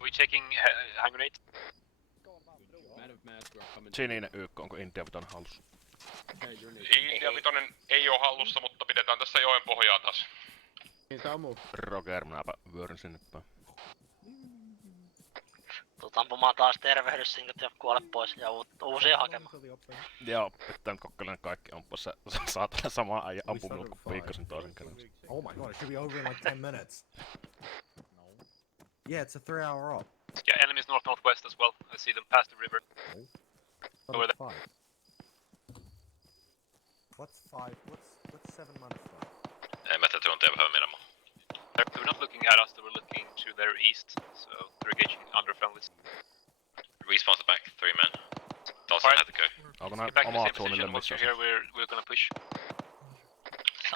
We checking hand grenade? Sininen YK, onko Intia Vitoinen hallussa? Intia Vitoinen ei oo hallussa, mutta pidetään tässä joen pohjaa taas. Roger, minäpä vyöryn sinne päin. Ampumaan taas tervehdyssinkat ja kuole pois ja uusia hakemaan. Joo, pitää nyt kokkelen kaikki ampua se saatana samaan ajan ampumilla kun piikkasin toisen kerran. Oh my god, it should be over in like 10 minutes. Yeah, it's a 3-hour op. Yeah, enemies north-northwest as well. I see them past the river. Over there. 5. What's 5? What's 7 minus 5? Ei mä tätä tuntia vähän minä. They were not looking at us, they were looking to their east, so they're engaging under friendlies. Respawn the back, 3 men. Dawson had to go. Onko nää Get back to the omat same suunnilleen position, once missä you're here we're gonna push.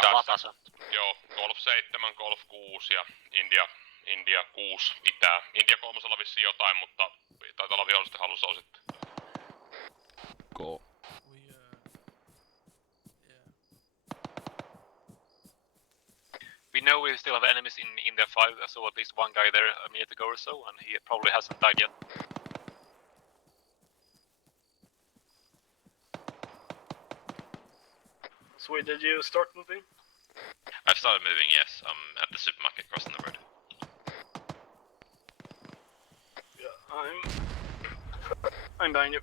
Sama taso. Joo, Golf 7, Golf 6 ja India 6 itää. India 3 vissiin jotain, mutta taitaa olla vihollisten hallussa osittain. Go. We know we still have enemies in India 5, I saw at least one guy there a minute ago or so, and he probably hasn't died yet. Swede, did you start moving? I've started moving, yes. I'm at the supermarket crossing the road. Yeah, I'm behind you.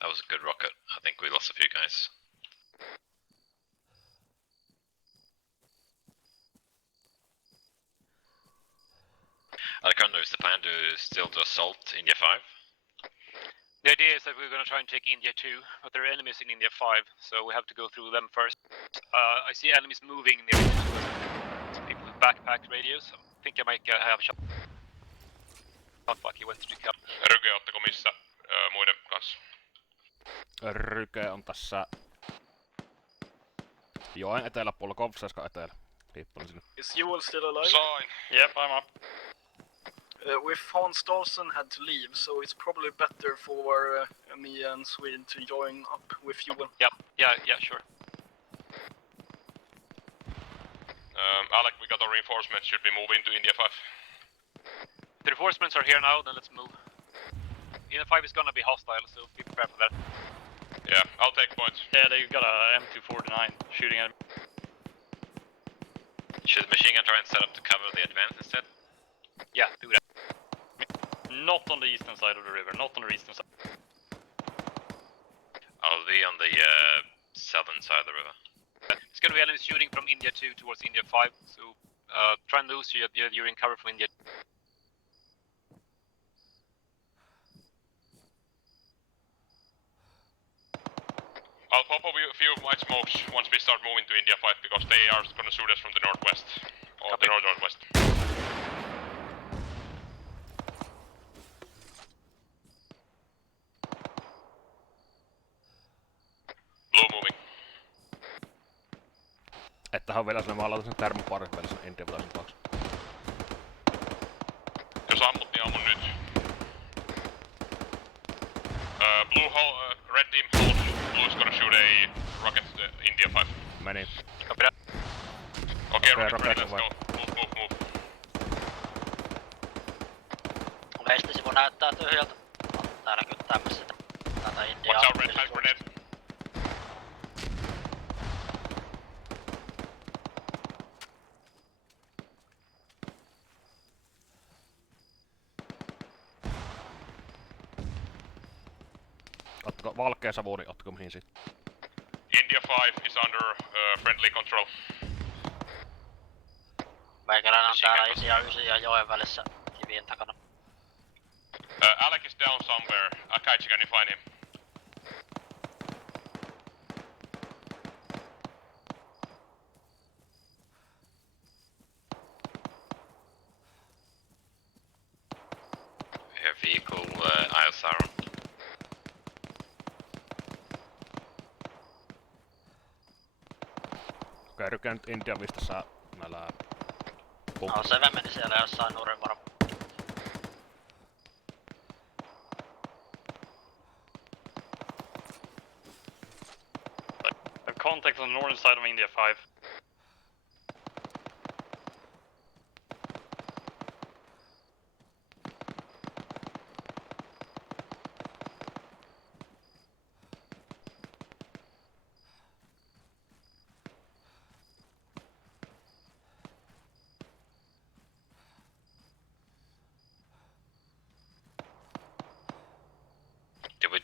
That was a good rocket. I think we lost a few guys. Alejandro, is the plan to still to assault India 5? The idea is that we're gonna try and take India 2, but there are enemies in India 5, so we have to go through them first. I see enemies moving near people with backpack radios. I think I might have shot. Not like he went to the cup. Ryke, ootteko missä muiden kanssa? Ryke on tässä joen eteläpuolella, Kovseska etelä. Hiippailin sinne. Is Joel still alive? Sain. Yep, I'm up. If Hans Dahlsen had to leave, so it's probably better for me and Sweden to join up with Joel. Yeah, sure. Alec, we got our reinforcements. Should we move into India 5? The reinforcements are here now, then let's move. India 5 is gonna be hostile, so be prepared for that. Yeah, I'll take points. Yeah, they got a M249 shooting at me. Should the machine gun try and set up to cover the advance instead? Yeah, do that. Not on the eastern side of the river, not on the eastern side. I'll be on the southern side of the river. It's gonna be enemies shooting from India 2 towards India 5, so try and lose you're in cover from India. I'll pop a few white smokes once we start moving to India 5 because they are gonna shoot us from the northwest. Or Copy. the northwest. Blue moving. Että on vielä sinne maalautu sen termoparin vielä sen India Vitoisen taakse. Jos ammut, niin ammun nyt. Blue hold, red team hold. Blue is gonna shoot a rocket to India 5. Meni. Copy that. Okay, rocket rocket ready, let's away. go. Move. Westisivu näyttää tyhjältä. Täällä kyttäämässä tätä Indiaa. Watch out, red hand grenade. Ottako valkea savu, niin ottako mihin sit? India 5 is under friendly control. Meikäläinen on täällä India 9 ja joen välissä kivien takana. Alec is down somewhere. Akaichi, can you find him? We have vehicle ISR. Okei, Ryke nyt India vistassa näillä No, Seve meni siellä jossain nurin varmaan. I have contact on the northern side of India 5.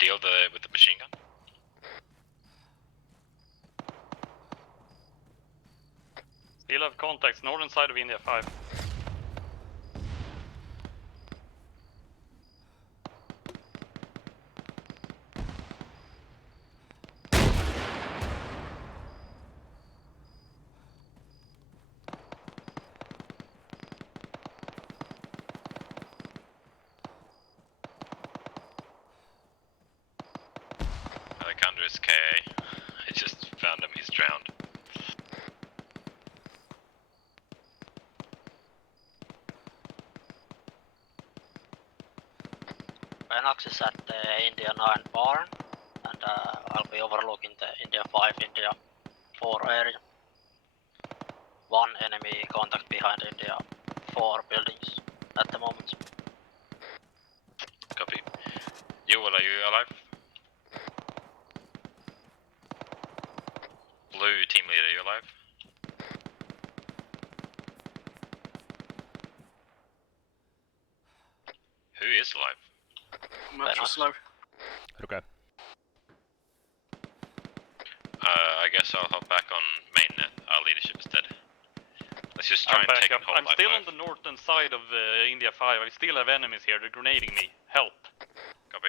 deal with the machine gun? Still have contacts, northern side of India 5. Alexander is KA. I just found him, he's drowned. Penox is at the India 9 barn, and I'll be overlooking the India 5, India 4 area. One enemy contact behind India 4 buildings at the moment. Copy. Yuval, are you alive? Blue team leader, are you alive? Who is alive? Metro's live. Okay. I guess I'll hop back on mainnet. Our leadership is dead. Let's just try I'm and back take up. hold I'm by still five. on the northern side of India 5. I still have enemies here. They're grenading me. Help. Copy.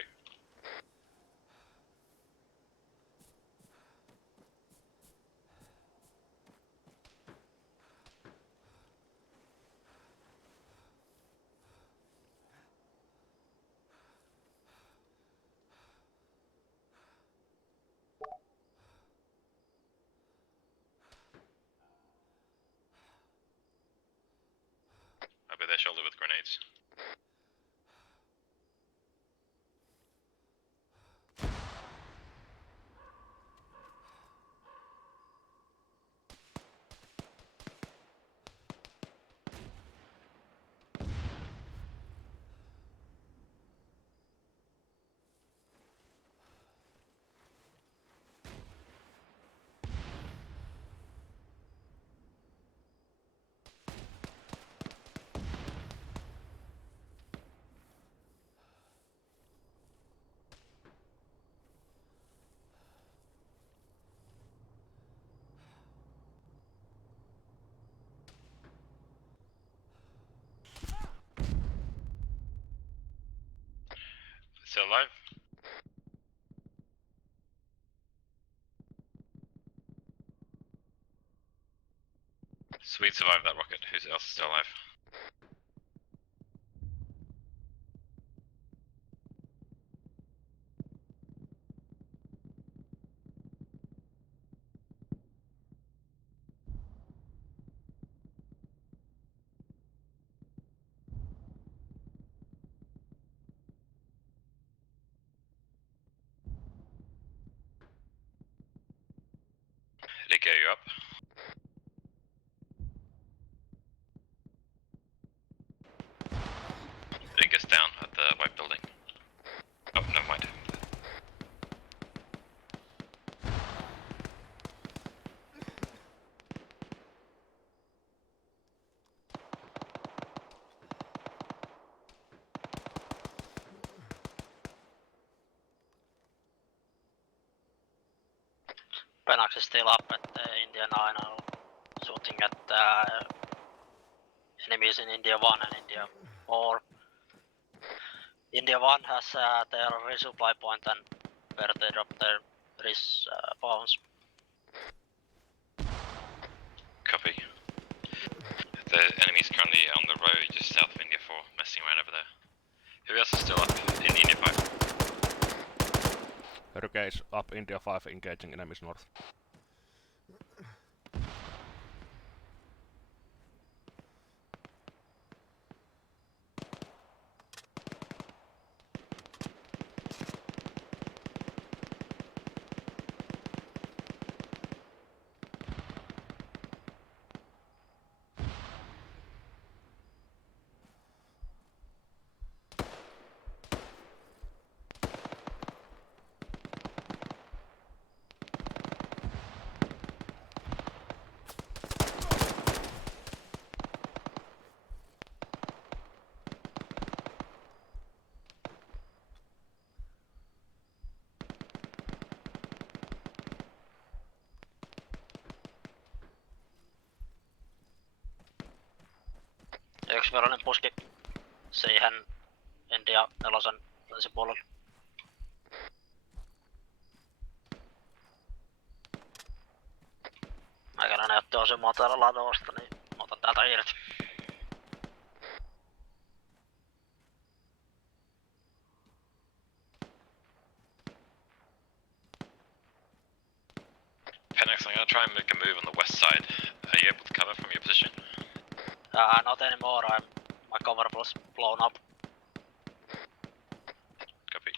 I'll be their shoulder with grenades. Still alive? Sweet survived that rocket. Who's else still alive? Rico, you up? Rico's down at the white building. Oh, never mind. Penox is still up at India 9, shooting at enemies in India 1 and India 4. India 1 has their resupply point, and where they drop their respawns. Copy. The enemy's currently on the road just south of India 4, messing around over there. Who else is still up in India 5? Hurricanes up India 5, engaging enemies north. yksivierainen puski siihen India 4 länsipuolelle. Meikäläinen jätti osumaan täällä ladoosta, niin otan täältä irti. Penix, I'm gonna try and make a move on the west side. Are you able to cover from your position? Not anymore, my cover was blown up. Copy.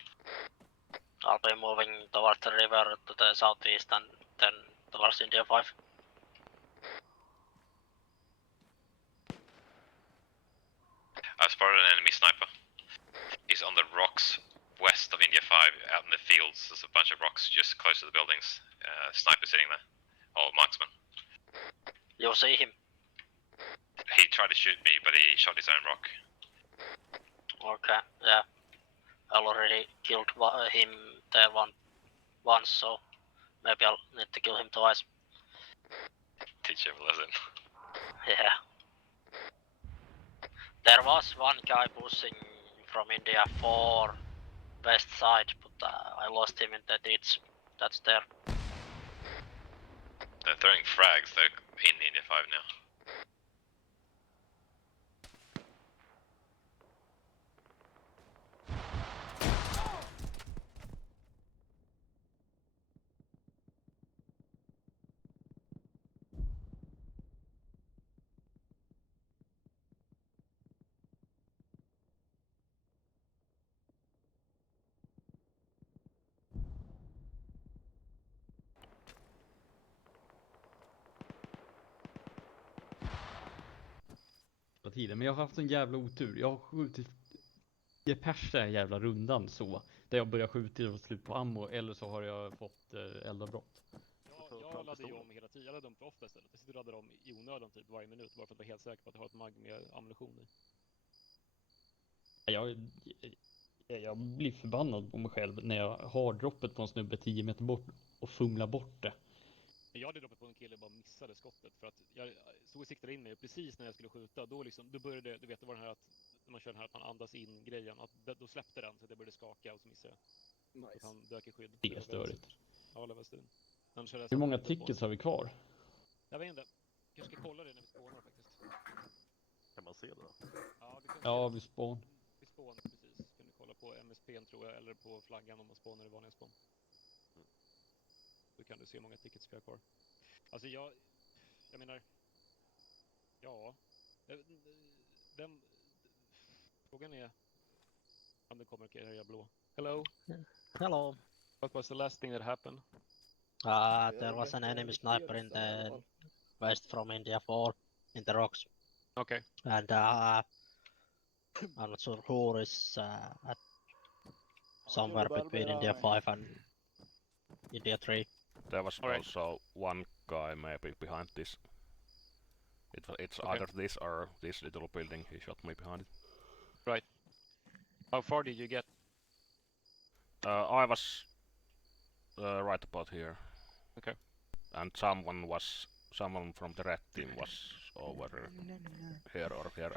I'll be moving towards the river to the southeast and then towards India 5. I've spotted an enemy sniper. He's on the rocks west of India 5, out in the fields. There's a bunch of rocks just close to the buildings. Sniper sitting there. Oh, marksman. You see him? He tried to shoot me, but he shot his own rock. Okay, yeah. I already killed him there once, so maybe I'll need to kill him twice. Teach him a lesson. Yeah. There was one guy pushing from India 4 west side, but I lost him in the ditch. That's there. They're throwing frags, they're in India 5 now. Tiden. Men jag har haft en jävla otur. Jag har skjutit 10 pers den jävla rundan så. Där jag börjar skjuta och slut på ammo. Eller så har jag fått eldavbrott. Jag laddar ju om hela tiden. Jag laddar om på off istället. Jag sitter och laddar om i onödan typ varje minut. Bara för att vara helt säker på att jag har ett mag med ammunition i. Jag blir förbannad på mig själv när jag har droppet på en snubbe 10 meter bort och fumlar bort det. Jag hade droppet på en kille och bara missade skottet för att jag stod och siktade in mig och precis när jag skulle skjuta då började, du vet det var den här att när man kör den här att man andas in grejen att då släppte den så det började skaka och så missade jag. Nice. Så han dök i skydd. Det är störigt. Ja, levelstuden. Hur många tickets har vi kvar? Jag vet inte. Kanske ska kolla det när vi spånar faktiskt. Kan man se det då? Ja, vi spånar. Vi spånar precis. Kan du kolla på MSP:n tror jag eller på flaggan om man spånar i vanliga spån. Då kan du se hur många tickets vi har kvar. Alltså jag menar, ja, frågan är om det kommer att höja blå. Hello? Hello. What was the last thing that happened? There was an enemy sniper in the west from India 4 in the rocks. Okay. And I'm not sure who is at somewhere between India 5 and India 3. There was also one guy maybe behind this. It's okay. Either this or this little building. He shot me behind it. Right. How far did you get? I was right about here. Okay. And someone from the red team was over here or here.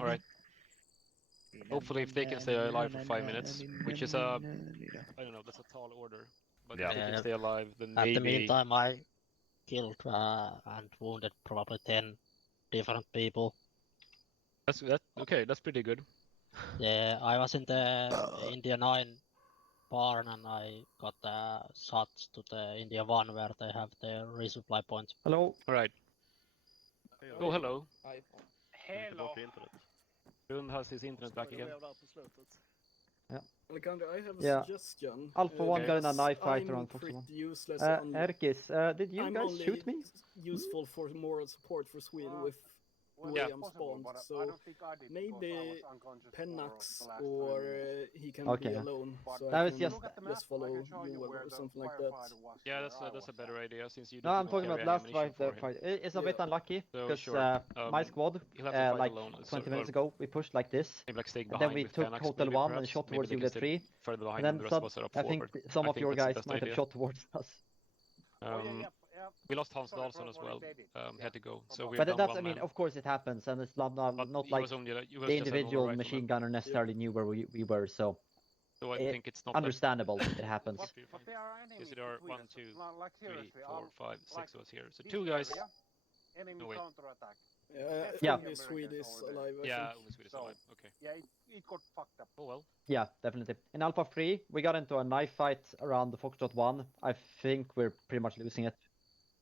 All right. Hopefully, if they can stay alive for 5 minutes, which is I don't know, that's a tall order. But if they can stay alive, then maybe... At the meantime, I killed and wounded probably 10 different people. Okay, that's pretty good. Yeah, I was in the India 9 barn and I got shots to the India 1 where they have their resupply points. Hello. All right. Oh, hello. Hello. Rund has his internet back again. Yeah. Alexander, I have a suggestion. Alpha 1 got in a knife fight around Fox 1. Useless Erkis, did you guys shoot me? Useful for moral support for Sweden with the way I'm spawned, so maybe Pennax or he can be alone, so I can just follow you or something like that. Yeah, that's a better idea since you. No, I'm talking about last fight. It's a bit unlucky because my squad, like 20 minutes ago, we pushed like this, and then we took Hotel 1 and shot towards Unit 3, and then I think some of your guys might have shot towards us. We lost Hans Dahlson as well. Had to go. So we're But down that's, one I mean, man. of course it happens, and it's not He like was only, he was the just an individual over machine rifleman. gunner necessarily knew where we were, so So I think it's not understandable. It happens. But there are enemies Yes, there are between 1, us, 2, like 3, seriously, 4, 5, 6 like of us here. So this 2 guys. area, enemy No, wait. counterattack. Yeah, Definitely only Swede is Americans over there. alive, I Yeah, think. only Swedish So, alive. Okay. Yeah, it got fucked up. Oh well. Yeah, definitely. In Alpha 3, we got into a knife fight around the Foxtrot 1. I think we're pretty much losing it.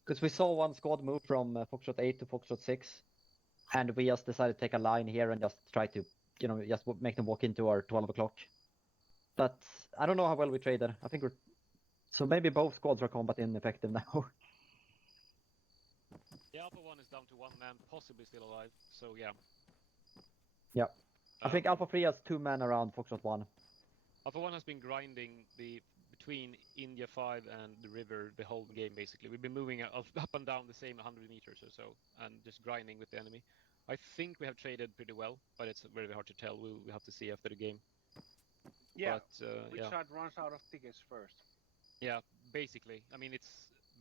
Because we saw one squad move from Foxtrot 8 to Foxtrot 6. And we just decided to take a line here and just try to, just make them walk into our 12 o'clock. But I don't know how well we traded. I think we're... So maybe both squads are combat ineffective now. Yeah, Alpha 1 is down to 1 man, possibly still alive. So yeah. Yeah. I think Alpha 3 has 2 men around Foxtrot 1. Alpha 1 has been grinding between India 5 and the river the whole game, basically. We've been moving up and down the same 100 meters or so, and just grinding with the enemy. I think we have traded pretty well, but it's very hard to tell. We'll have to see after the game. Yeah, but, which side runs out of tickets first? Yeah, basically. I mean, it's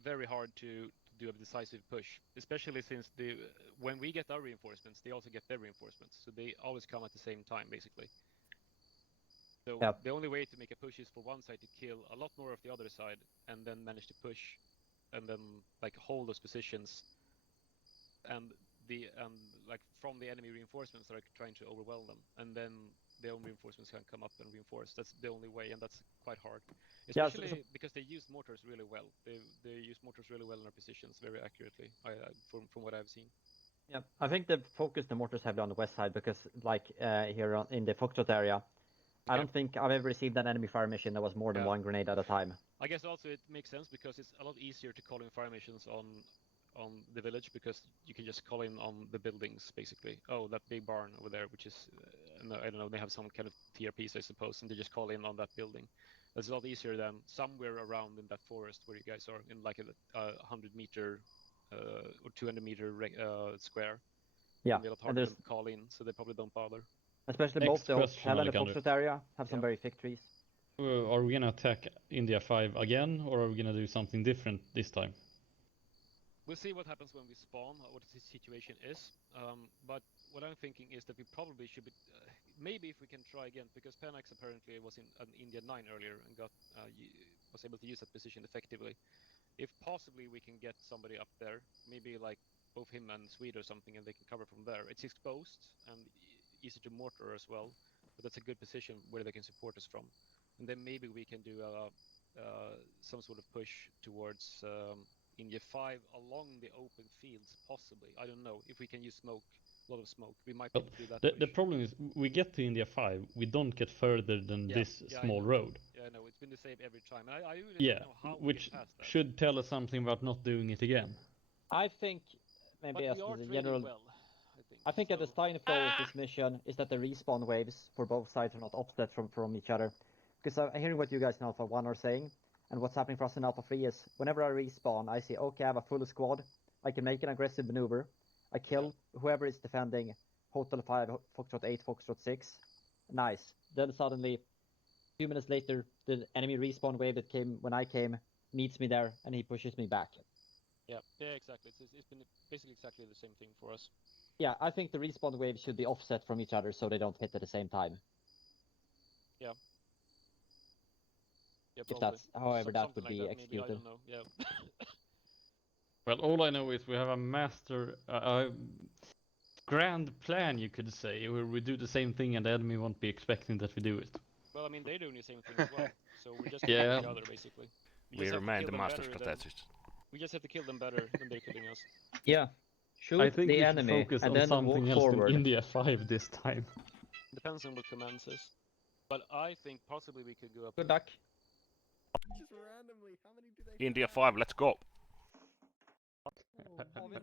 very hard to do a decisive push, especially since when we get our reinforcements, they also get their reinforcements. So they always come at the same time, basically. So the only way to make a push is for one side to kill a lot more of the other side, and then manage to push, and then like hold those positions, and like from the enemy reinforcements are trying to overwhelm them, and then their own reinforcements can come up and reinforce. That's the only way, and that's quite hard, especially because they use mortars really well. They use mortars really well in our positions very accurately. From what I've seen. Yeah, I think they focus the mortars heavily on the west side because, like here in the Foxtrot area, I don't think I've ever received an enemy fire mission that was more than 1 grenade at a time. I guess also it makes sense because it's a lot easier to call in fire missions on the village because you can just call in on the buildings basically. Oh, that big barn over there, which is I don't know, they have some kind of TRPs I suppose, and they just call in on that building. That's a lot easier than somewhere around in that forest where you guys are in like a 100 meter or 200 meter square. Yeah, and there's call in, so they probably don't bother. Especially both the hotel and the Foxtrot area have some very thick trees. Are we gonna attack India 5 again, or are we gonna do something different this time? We'll see what happens when we spawn, what the situation is. But what I'm thinking is that we probably should be... maybe if we can try again, because Panax apparently was in an India 9 earlier and was able to use that position effectively. If possibly we can get somebody up there, maybe like both him and Swede or something, and they can cover from there. It's exposed and easy to mortar as well, but that's a good position where they can support us from. And then maybe we can do some sort of push towards India 5 along the open fields, possibly. I don't know if we can use smoke, a lot of smoke. We might be able to do that. The problem is we get to India 5, we don't get further than this small road. Yeah, I know, it's been the same every time. And I really don't know how we which get past that. should tell us something about not doing it again. I think maybe as the general... Well, I think at the starting flow of this mission is that the respawn waves for both sides are not offset from each other. Because I'm hearing what you guys in Alpha 1 are saying, and what's happening for us in Alpha 3 is whenever I respawn, I see, okay, I have a full squad, I can make an aggressive maneuver, I kill whoever is defending Hotel 5, Foxtrot 8, Foxtrot 6, nice. Then suddenly, a few minutes later, the enemy respawn wave that came when I came meets me there, and he pushes me back. Yeah, exactly. It's been basically exactly the same thing for us. Yeah, I think the respawn waves should be offset from each other so they don't hit at the same time. Yeah. If that's, however, that would be executed. Maybe, I don't know. Yeah. Well, all I know is we have a master, grand plan, you could say, where we do the same thing and the enemy won't be expecting that we do it. Well, I mean, they're doing the same thing as well, so we're just killing each other, basically. We remain the master strategist. We just have to kill them better than they're killing us. Yeah. Shoot I think the we enemy focus and on then something walk else forward. than India 5 this time. Depends on what command says. But I think possibly we could go up. Good luck. Just randomly, how many do they India 5, let's go. Oh, there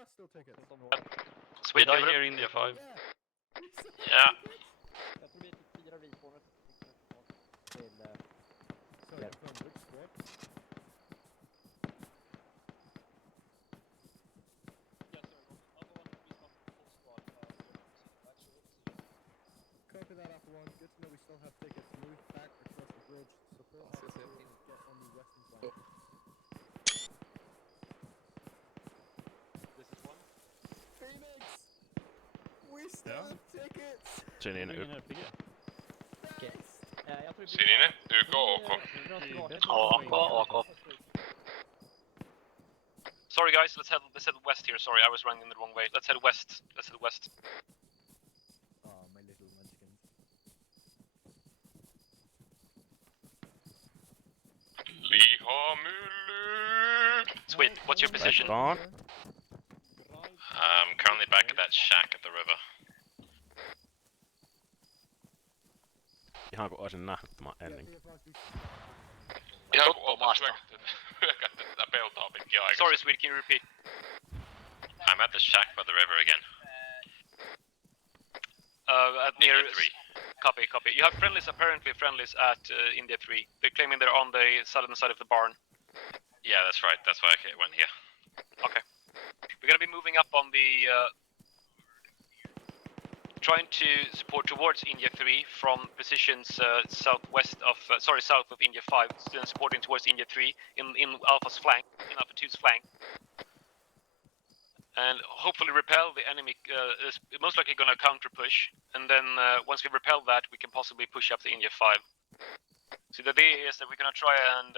are still tickets. Sweden here, India 5. Yeah. Jag tror det är 4 respawners till Sorry, from which squad? Copy that after one. Good to know we still have tickets. Move back across the bridge. Support get on the western side. Sininen Okej. Jag tror vi Sininen, YK, OK. OK. Sorry guys, let's head west here. Sorry, I was running the wrong way. Let's head west. Oh, my little munchkins. Lihamylly! Sweet, what's your position? Gone. I'm currently back at that shack at the river. Ihan kun olisin nähnyt tämän ennen. Ihan kun oltais hyökätty tätä peltoa pitkin aikaa. Sorry, Sweet, can you repeat? I'm at the shack by the river again. At near India 3. Copy. You have apparently friendlies at India 3. They're claiming they're on the southern side of the barn. Yeah, that's right. That's why I went here. Okay. We're gonna be moving up on the trying to support towards India 3 from positions south of India 5, then supporting towards India 3 in Alpha's flank, in Alpha 2's flank. And hopefully repel the enemy, is most likely gonna counter push, and then once we repel that, we can possibly push up to India 5. So the idea is that we're gonna try and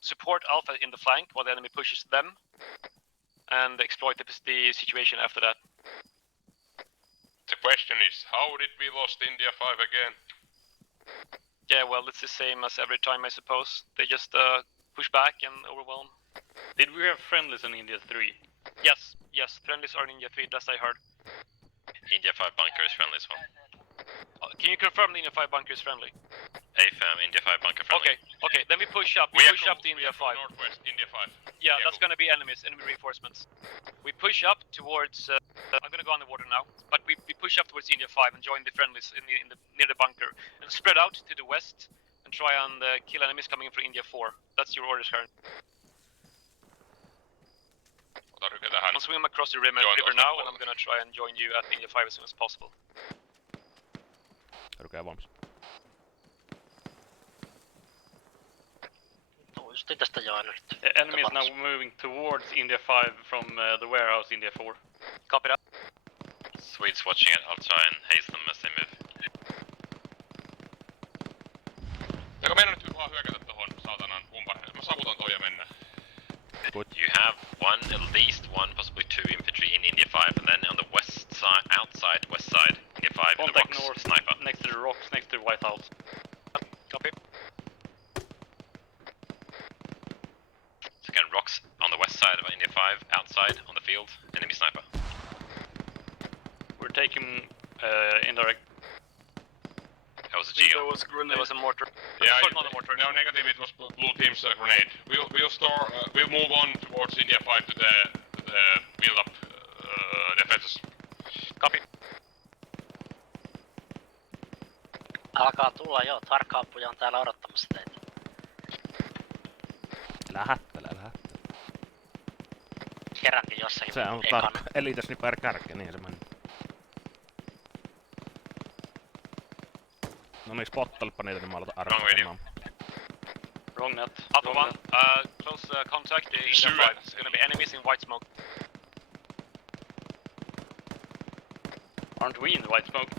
support Alpha in the flank while the enemy pushes them, and exploit the situation after that. The question is, how did we lost India 5 again? Yeah, well, it's the same as every time, I suppose. They just push back and overwhelm. Did we have friendlies in India 3? Yes, friendlies are in India 3, that's I heard. India 5 bunker is friendly as well. Can you confirm the India 5 bunker is friendly? AFM, India 5 bunker friendly. Okay, then we push up. We push up to India 5. Northwest, India 5. Yeah, that's gonna be enemy reinforcements. We push up towards. I'm gonna go underwater now, but we push up towards India 5 and join the friendlies near the bunker and spread out to the west and try and kill enemies coming in from India 4. That's your orders, Karen. I'll swim across the river now, and I'm gonna try and join you at India 5 as soon as possible. Rykää valmis. Tästä joinut. Enemy is now moving towards India 5 from the warehouse India 4. Copy that. Swedes watching it, I'll try and haze them as they move. Eikö meidän nyt vaan hyökätä tohon saatanan kumpan? Mä savutan toi ja mennään. Good. You have at least one, possibly two infantry in India 5, and then on the west side, west side, India 5, in the rocks, north, sniper. Next to the rocks, next to the White House. Copy. So again, rocks on the west side of India 5, outside, on the field, enemy sniper. We're taking indirect. That was a GO. There was a mortar. Yeah, not a mortar. No, negative, it was blue team's grenade. We'll move on towards India 5 to the build-up defenses. Copy. Alkaa tulla jo, tarkkaampuja on täällä odottamassa teitä. Lähettele. Kerrankin jossakin. Se on tarkka. Eliitisniper kärkeä, niin se meni. No niin, spottelpa niitä, niin mä aloitan arvottamaan. Wrong net. Alpha 1, close contact in India 5. There's gonna be enemies in white smoke. Aren't we in the white smoke?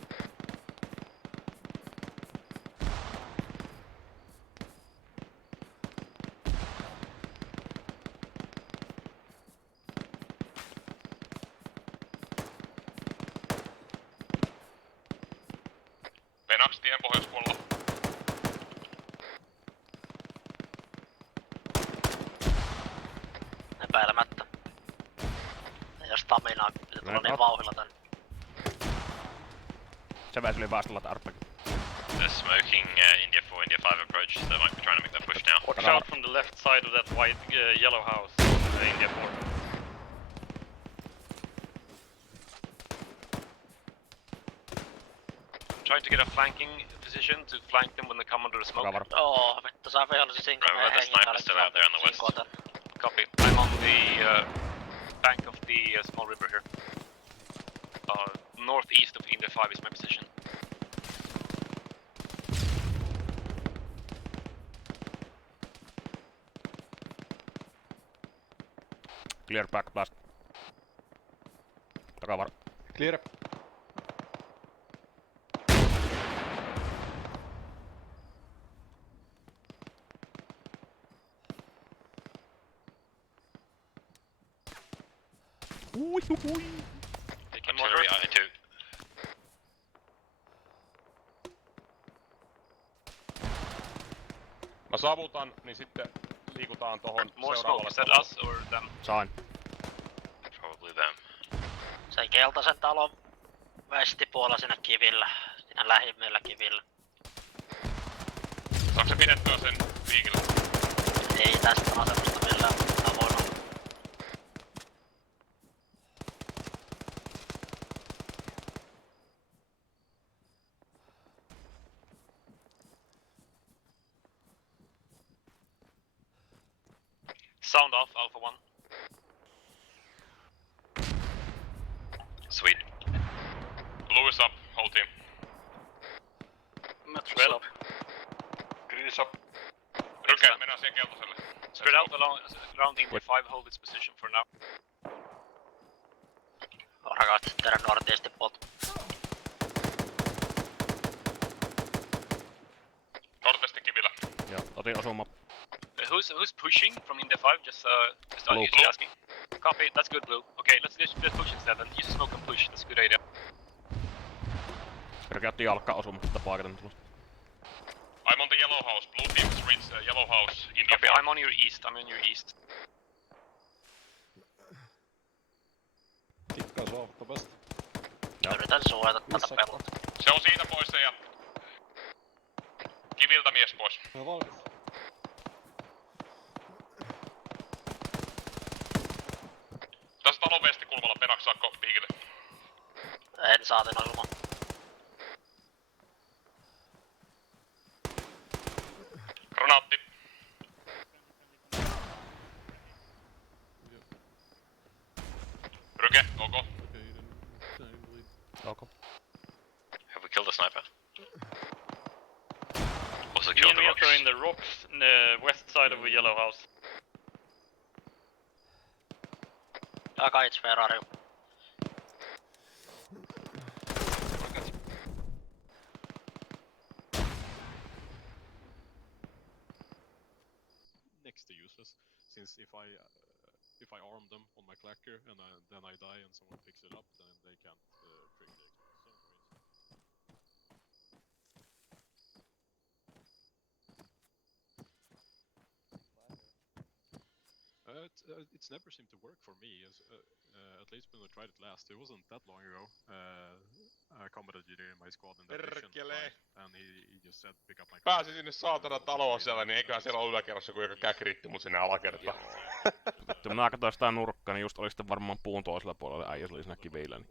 Venax tien pohjoispuolella. Epäilemättä. Ei oo staminaa, pitää tulla niin vauhdilla tänne. Se väisi yli vastalla tarpeen. They're smoking India 4, India 5 approach, so they might be trying to make that push now. Watch out from the left side of that white yellow house, India 4. Trying to get a flanking position to flank them when they come under the smoke. Oo, vittu saa vihollisen sinkoon ja Sniper's still out there on the west. Copy. I'm on the bank of the small river here. Northeast of India 5 is my position. Clear back blast. Takavar. Clear. Artillery I2. Mä savutan, niin sitten liikutaan tohon More seuraavalle smoke, is that us or them? Sain. Probably them. Sen keltaisen talon vestipuolella siinä kivillä. Siinä lähimmillä kivillä. Saatko se pidettyä sen viikillä? Ei tästä asemasta millään tavoilla. Sound off, Alpha 1. Sweet. Blue is up, whole team. Metro up. Green is up. Ryke, mennään siihen keltaiselle. Spread out around India 5, hold its position for now. Rakaasti teidän nortiistin puolta. Nortesti kivillä. Joo, otin osuma. Who's pushing from India 5? Just asking. Copy, that's good, Blue. Okay, let's push instead, and use smoke and push, that's a good idea. Rykäytti jalka osumasta paikaten tulosta. I'm on the yellow house. Blue team has reached yellow house. India Copy, 5. I'm on your east. Kikkaus off-topasta. Yritän suojata tätä pelota. Se on siitä pois se ja... Kiviltä mies pois. No valmis. Tässä talon vestikulmalla Penak saakko piikille. En saatin ilman. Granaatti. Ryke, ok. Okay. Have we killed the sniper? Also Me killed and the Mioto rocks. in the rocks, in the west side of the yellow house. Aika itse Ferrari. Next to useless, since if I arm them on my clacker and then I die and someone picks it up, then they can't trigger the it's never seemed to work for me, at least when I tried it last. It wasn't that long ago. A combat engineer in my squad in that mission died, and he just said pick up my clacker. Pääsi sinne saatana taloon siellä, niin eiköhän siellä ole yläkerrassa joku, joka käkritti mut sinne alakertaan. Vittu, mä katsoin sitä nurkkaa, niin just oli sitten varmaan puun toisella puolella äijä, se oli siinä kivillä. Niin.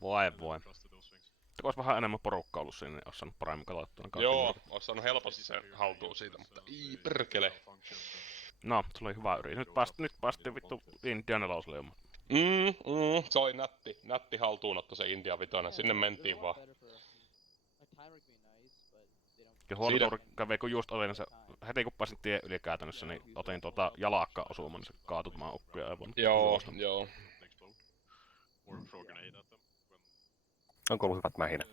Voi. Ois vähän enemmän porukkaa ollut sinne, niin ois saanut paremmin katsottua. Joo, ois saanut helposti sen haltuun siitä, mutta ii perkele. No, se oli hyvä yritys. Nyt päästiin vittu India 4:lle ilman. Se oli nätti haltuunotto se India 5, sinne mentiin vaan. Ja huolturi kävi, kun just olin se, heti kun pääsin tien yli käytännössä, niin otin jalakka osumaan, niin se kaatut maan ukkuja ja voinut juosta. Joo. Onko ollut hyvät mähinä?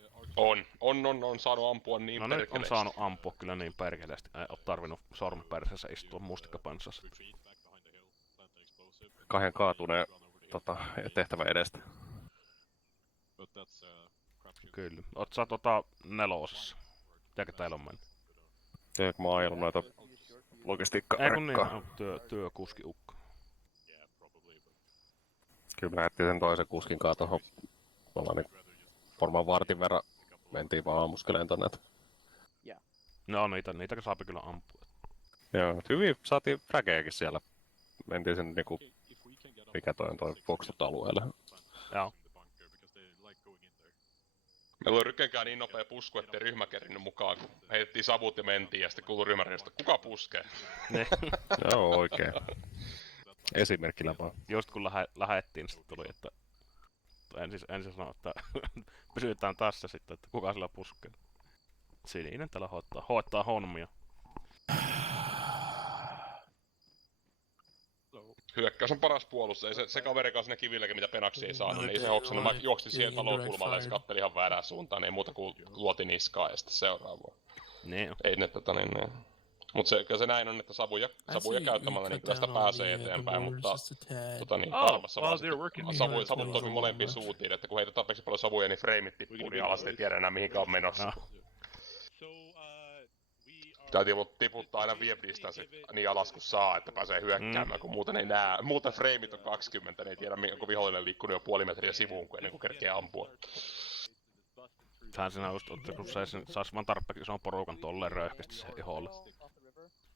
On saanut ampua niin no perkeleesti. On saanut ampua kyllä niin perkeleesti. Ei oo tarvinnut sormi perseessä istua mustikkapanssassa. 2 kaatuneen tehtävän edestä. Kyllä. Oot sä 4:ssä? Mitäkö teillä on mennyt? Mä oon ajellut noita logistiikkarekkaa. Ei kun niin, työkuskiukko. Kyllä me lähdettiin sen toisen kuskin kaa tohon. Niin varmaan vartin verran mentiin vaan aamuskeleen tonne. No niitäkö saapi kyllä ampua. Joo, hyvin saatiin räkeäkin siellä. Mentiin sen niinku... Mikä toi Foxtrot-alueelle. Joo. Meillä oli Rykenkään niin nopea pusku, ettei ryhmä kerinnyt mukaan, kun heitettiin savut ja mentiin, ja sitten kuului ryhmäriöstä, kuka puskee? Joo, oikein. Esimerkillä vaan. Just kun lähettiin, sitten tuli, että ensin sanoi, että pysytään tässä sitten, että kuka sillä puskee. Sininen täällä hoitaa hommia. Hyökkäys on paras puolus, ei se kaveri kanssa ne kivilläkin, mitä Penaksi ei saanut, niin ei se hoksannut. Mä juoksin siihen talon kulmalle ja se katteli ihan väärään suuntaan, niin ei muuta kuin luoti niskaa ja sitten seuraavaa. Niin. Ei ne Mut se näin on, että savuja käyttämällä niin kyllä sitä pääsee eteenpäin, mutta Armassa vaan sitten savut toimii molempiin suuntiin, että kun heitä tarpeeksi paljon savuja, niin freimit tippuu niin alas, ei tiedä enää mihinkä on menossa. Täytyy tiputtaa aina web distance niin alas kuin saa, että pääsee hyökkäämään, kun muuten ei näe. Muuten freimit on 20, niin ei tiedä, onko vihollinen liikkunut jo puoli metriä sivuun, kun ennen kuin kerkee ampua. Sehän siinä just, että kun sais vaan tarpeeksi ison porukan tolleen röyhkeästi siihen iholle.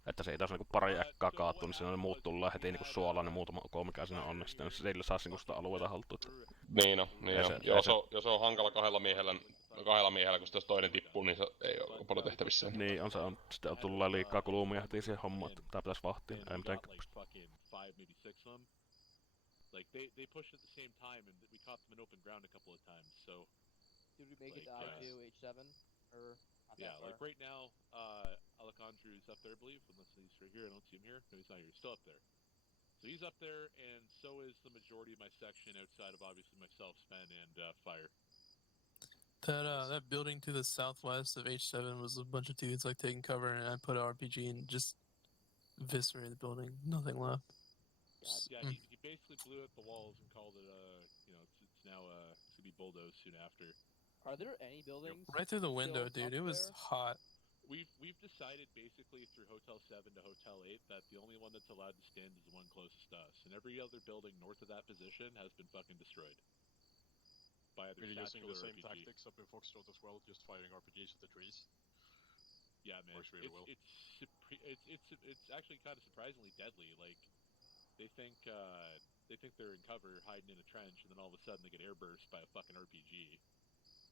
Että siitä jos niinku pari äkkää kaatuu, niin siinä ne muut tulee heti niinku suolaan, niin muutama mikä siinä on, niin sitten sillä saisi niinku sitä alueita haltuun. Niin on. Jos on hankala kahdella miehellä, kun jos toinen tippuu, niin se ei ole paljon tehtävissä. Niin, on. Sitten tulee liikaa kulumia heti siihen hommaan, että tää pitäis vahtia. Ei mitenkään pysty. Like they pushed at the same time, and we caught them in open ground a couple of times. So did we make it to I2 H7 or? Yeah, like right now, Alejandro is up there, I believe. Unless he's right here, I don't see him here. No, he's not here. He's still up there. So he's up there, and so is the majority of my section, outside of obviously myself, Sven, and Fire. That building to the southwest of H7 was a bunch of dudes like taking cover, and I put an RPG and just eviscerated the building. Nothing left. Yeah, he basically blew up the walls and called it it's now to be bulldozed soon after. Are there any buildings? Right through the window, dude. It was hot. We've decided basically through Hotel 7 to Hotel 8 that the only one that's allowed to stand is the one closest to us, and every other building north of that position has been fucking destroyed. By either We're using the same RPG. tactics up in Foxtrot as well, just firing RPGs at the trees. Yeah, man. Works really well. It's actually kind of surprisingly deadly. Like they think they're in cover, hiding in a trench, and then all of a sudden they get airburst by a fucking RPG.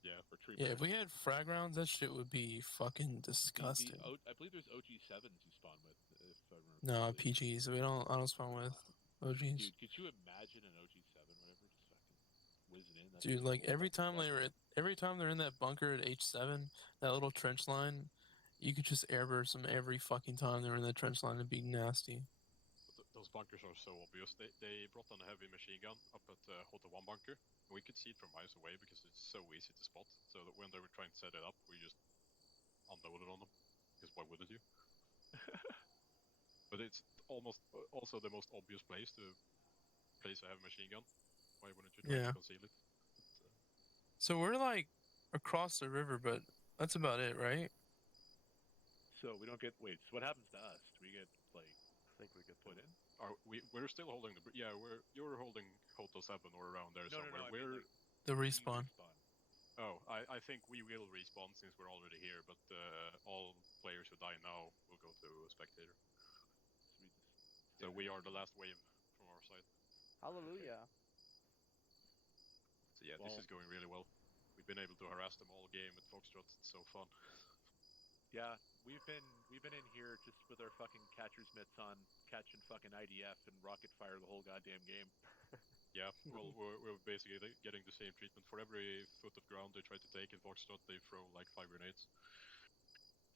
Yeah. Or tree. Yeah, if we had frag rounds, that shit would be fucking disgusting. I believe there's OG7s you spawn with, if I remember. No, PGs. I don't spawn with OGs. Dude, could you imagine an OG7, whatever, just fucking whizzing in? Dude, like every time they're in that bunker at H7, that little trench line, you could just airburst them every fucking time they're in that trench line and be nasty. Those bunkers are so obvious. They brought on a heavy machine gun up at Hotel 1 bunker. We could see it from miles away because it's so easy to spot. So that when they were trying to set it up, we just unloaded on them. Because why wouldn't you? But it's almost also the most obvious place to place a heavy machine gun. Why wouldn't you try to conceal it? So we're like across the river, but that's about it, right? So we don't get so what happens to us? Do we get like? I think we get put in. We're still holding you're holding Hotel 7 or around there somewhere. No, I mean, like, the respawn. Oh, I think we will respawn since we're already here, but all players who die now will go to spectator. So we are the last wave from our side. Hallelujah. So yeah, this is going really well. We've been able to harass them all game at Foxtrot. It's so fun. Yeah, we've been in here just with our fucking catcher's mitts on, catching fucking IDF and rocket fire the whole goddamn game. Yeah, well, we're basically getting the same treatment. For every foot of ground they try to take in Foxtrot, they throw like 5 grenades.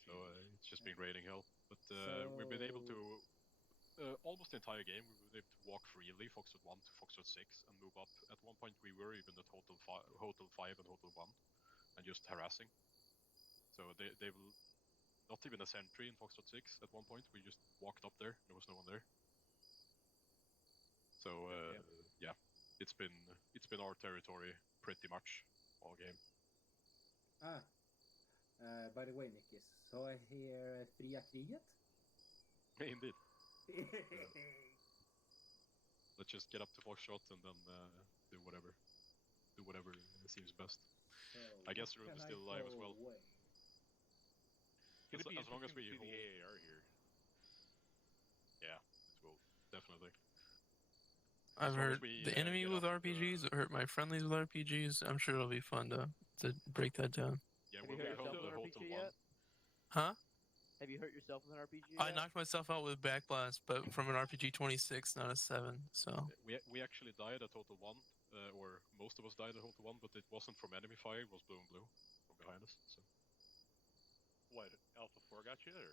So it's just been raining hell. But we've been able to, almost the entire game, we've been able to walk freely, Foxtrot 1 to Foxtrot 6, and move up. At one point we were even at Hotel 5 and Hotel 1, and just harassing. So they will... Not even a sentry in Foxtrot 6 at one point, we just walked up there, there was no one there. So yeah, it's been our territory pretty much all game. By the way, Nickis, so I hear Fria kriget? Indeed. Let's just get up to Foxtrot and then do whatever seems best. I guess the room is still alive as well. As long as we hold hold... the AAR here. Yeah, it will, definitely. I've heard the enemy with RPGs, hurt my friendlies with RPGs. I'm sure it'll be fun to break that down. Yeah, Have you hurt yourself with an RPG yet? Huh? Have you hurt yourself with an RPG I yet? knocked myself out with backblast, but from an RPG 26, not a 7. So we actually died at Hotel 1, or most of us died at Hotel 1, but it wasn't from enemy fire, it was blue and blue from behind us. So. What, Alpha 4 got you, or?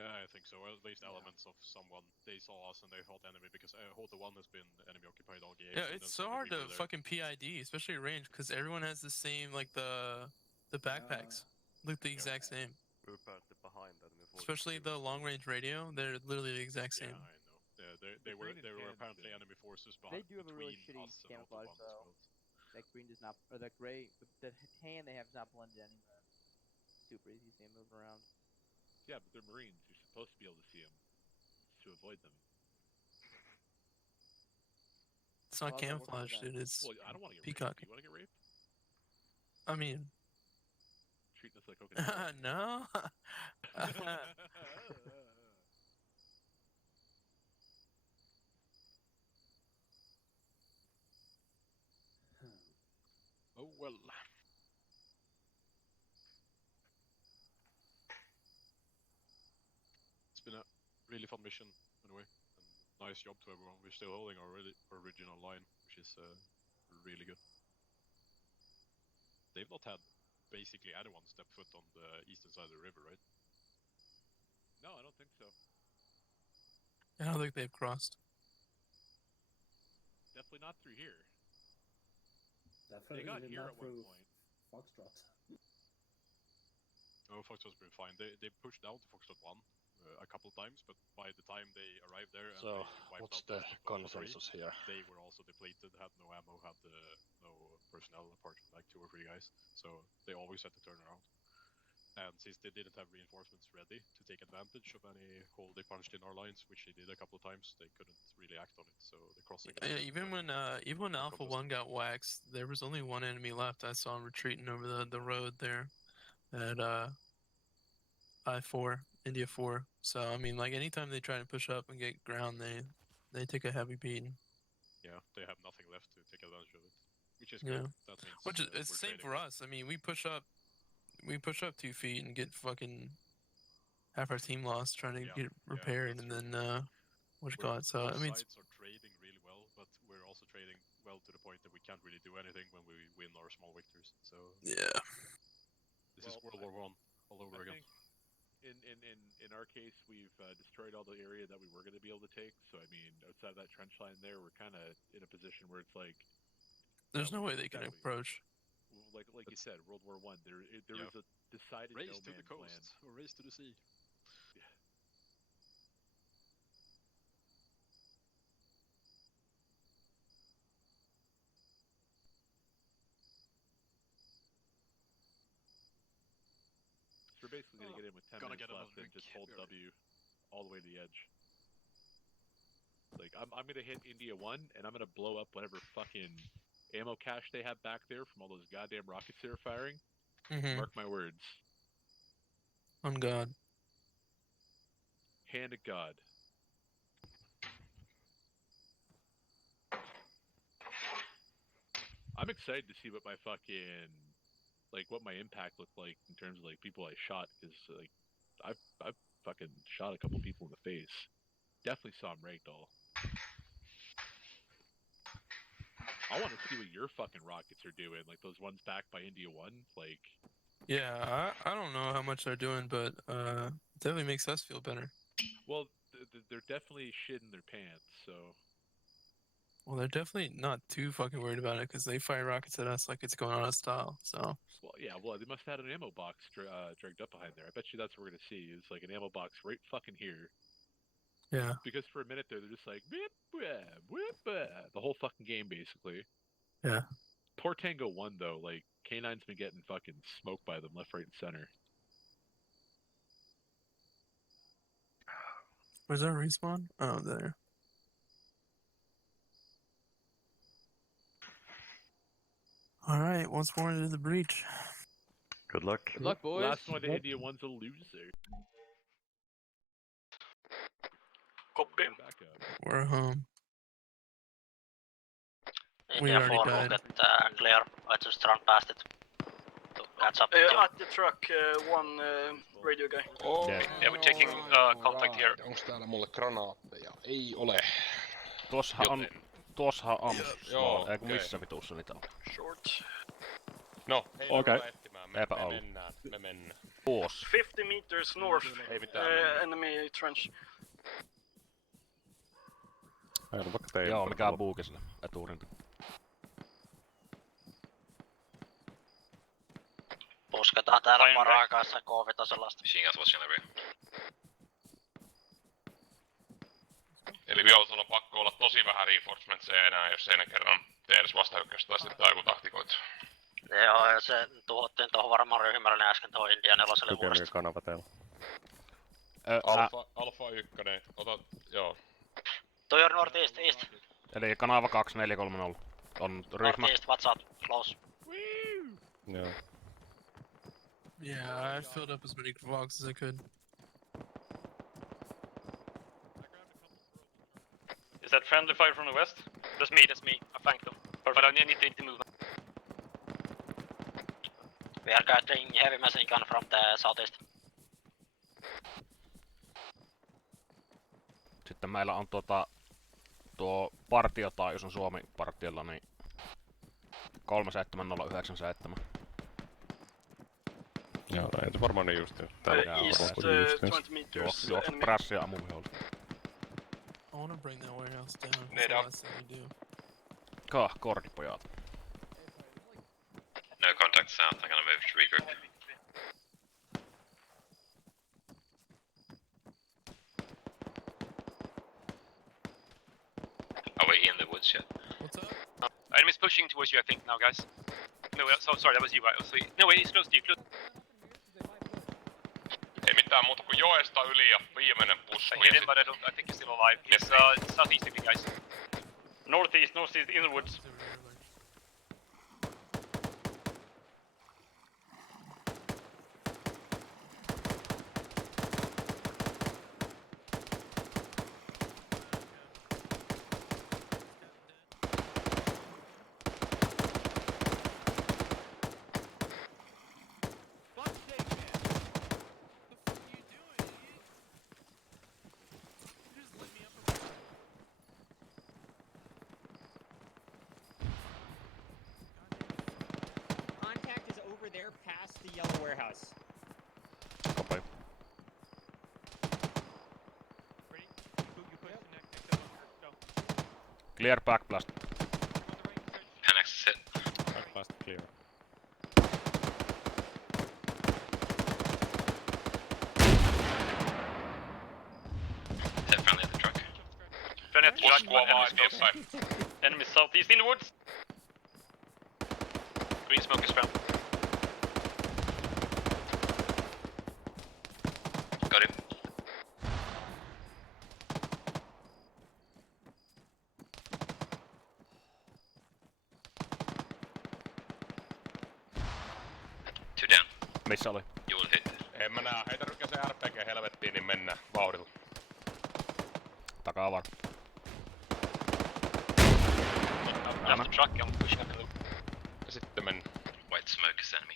Yeah, I think so. Or at least elements of someone. They saw us and they thought enemy, because Hotel 1 has been enemy occupied all game. yeah, it's so hard to fucking PID, especially range, because everyone has the same, like the backpacks look the exact same. We're apparently behind enemy forces. Especially the long-range radio, they're literally the exact same. Yeah, I know. They were apparently enemy forces behind. They do have a really shitty camouflage though. That green does not, or that gray, the tan they have is not blended anywhere. Super easy to see them move around. Yeah, but they're Marines. You're supposed to be able to see them to avoid them. It's not camouflage, dude. It's well, I don't want to get peacock. raped. Do you want to get raped? I mean, treating us like coconut. no. Oh well. It's been a really fun mission anyway, and nice job to everyone. We're still holding our original line, which is really good. They've not had basically anyone step foot on the eastern side of the river, right? No, I don't think so. I don't think they've crossed. Definitely not through here. Definitely they got not here at one through point. Foxtrot. Oh, Foxtrot's been fine. They pushed down to Foxtrot 1 a couple of times, but by the time they arrived there and So, they wiped what's out the consensus here? they were also depleted, had no ammo, had no personnel apart from like 2 or 3 guys. So they always had to turn around. And since they didn't have reinforcements ready to take advantage of any hole they punched in our lines, which they did a couple of times, they couldn't really act on it. So the crossing. Yeah, even when Alpha 1 got waxed, there was only one enemy left. I saw him retreating over the road there at I-4, India 4. So I mean, like anytime they try to push up and get ground, they take a heavy beating. Yeah, they have nothing left to take advantage of it, which is Yeah. good. That means Which is it's the same for us. I mean, we push up 2 feet and get fucking half our team lost trying to get repaired, and then what you call it? So I mean, both sides are trading really well, but we're also trading well to the point that we can't really do anything when we win our small victories. So yeah, this is World War I all over again. In our case, we've destroyed all the area that we were going to be able to take. So I mean, outside of that trench line there, we're kind of in a position where it's like there's no way they can approach. Like you said, World War I. There was a decided race no to the man's coast land. or race to the sea. Yeah. So we're basically gonna get in with 10 minutes left and just hold W all the way to the edge. Like I'm gonna hit India 1 and I'm gonna blow up whatever fucking ammo cache they have back there from all those goddamn rockets they're firing. Mark my words. On God. Hand of God. I'm excited to see what my fucking what my impact looked like in terms of like people I shot, because like I've fucking shot a couple people in the face. Definitely saw them ragdoll. I want to see what your fucking rockets are doing, like those ones back by India 1, like. Yeah, I don't know how much they're doing, but definitely makes us feel better. Well, they're definitely shitting their pants, so. Well, they're definitely not too fucking worried about it because they fire rockets at us like it's going on a style. So. Well, yeah. Well, they must have had an ammo box dragged up behind there. I bet you that's what we're gonna see. Is like an ammo box right fucking here. Yeah. Because for a minute there, they're just like whip, whip, whip, the whole fucking game basically. Yeah. Poor Tango 1 though. Like K9's been getting fucking smoked by them left, right, and center. Where's our respawn? Oh, there. All right, once more into the breach. Good luck. Good luck, boys. Last one to India 1's a loser. Copy. We're home. We India already 4 died. will get clear. I just run past it to catch up with you. At the truck, one radio guy. Oh, yeah, we're taking contact here. Onks täällä mulle granaatteja? Ei ole. Tuossahan on Joo, small, eiku okei. missä vitussa niitä on? Short. No, hei Okei. etsimään. Eipä Me ollut. mennään. Tuossa. 50 meters north. Ei mitään mennä. Enemy trench. Ajan vaikka teille. Joo, mikä on buuki sinne eturinta. Pusketaan täällä parhaakaassa KV-tasolasta. Machine guns watching the rear. Eli vihollisella on pakko olla tosi vähän reinforcementsia enää, jos ei ne kerran tee edes vastahyökkäystä tai sitten joku taktikoitu. Joo, ja se tuhottiin tohon varmaan ryhmälle äsken tohon India 4 vuodesta. Tukeminen kanava teillä. Alfa 1, ota, joo. Toi on northeast, east. Eli kanava 2430 on ryhmä. Northeast, what's up, close. Joo. Yeah, I filled up as many vogs as I could. Is that friendly fire from the west? That's me. I thank them. But I need to move. We are getting heavy machine gun from the southeast. Sitten meillä on tuo partiotaajuus on Suomi-partiolla, niin 37097. Joo, ei se varmaan niin just. Juoksu prässiä ammuviholla. I wanna bring that warehouse down. Need That's up. the last thing we do. Kordipojat. No contact south, I'm gonna move to regroup. Are we in the woods yet? What's up? Enemy's pushing towards you, I think, now, guys. No, sorry, that was you, right? No, wait, he's close to you. Ei mitään muuta kuin joesta yli ja viimeinen pussu. I hit him, but I think he's still alive. He's southeast of you guys. Northeast in the woods. There past the yellow warehouse. Copy. Ready? You push the next go. Clear backblast. Panics is hit. Backblast clear. Is that friendly at the truck? Friendly at the truck. Puskua vaan eteenpäin. Enemy southeast in the woods. Green smoke is found. Got him. Two down. Missä oli? You will hit. En mä nää, heitä rykkäsen RPG helvettiin, niin mennään vauhdilla. Takaa vaan. Left the truck, I'm pushing up in the... Ja sitten mennään. White smoke is enemy.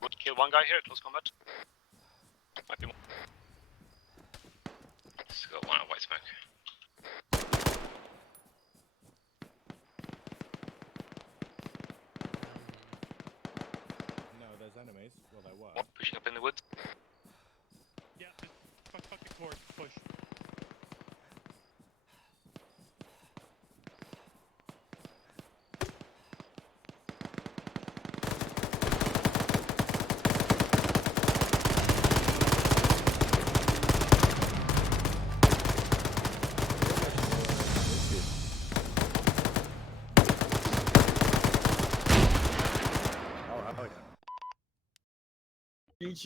Would kill one guy here, close combat. Might be more. Still got one at white smoke. No, there's enemies. Well, there were. Pushing up in the woods. Yeah, fuck the court, push. GG.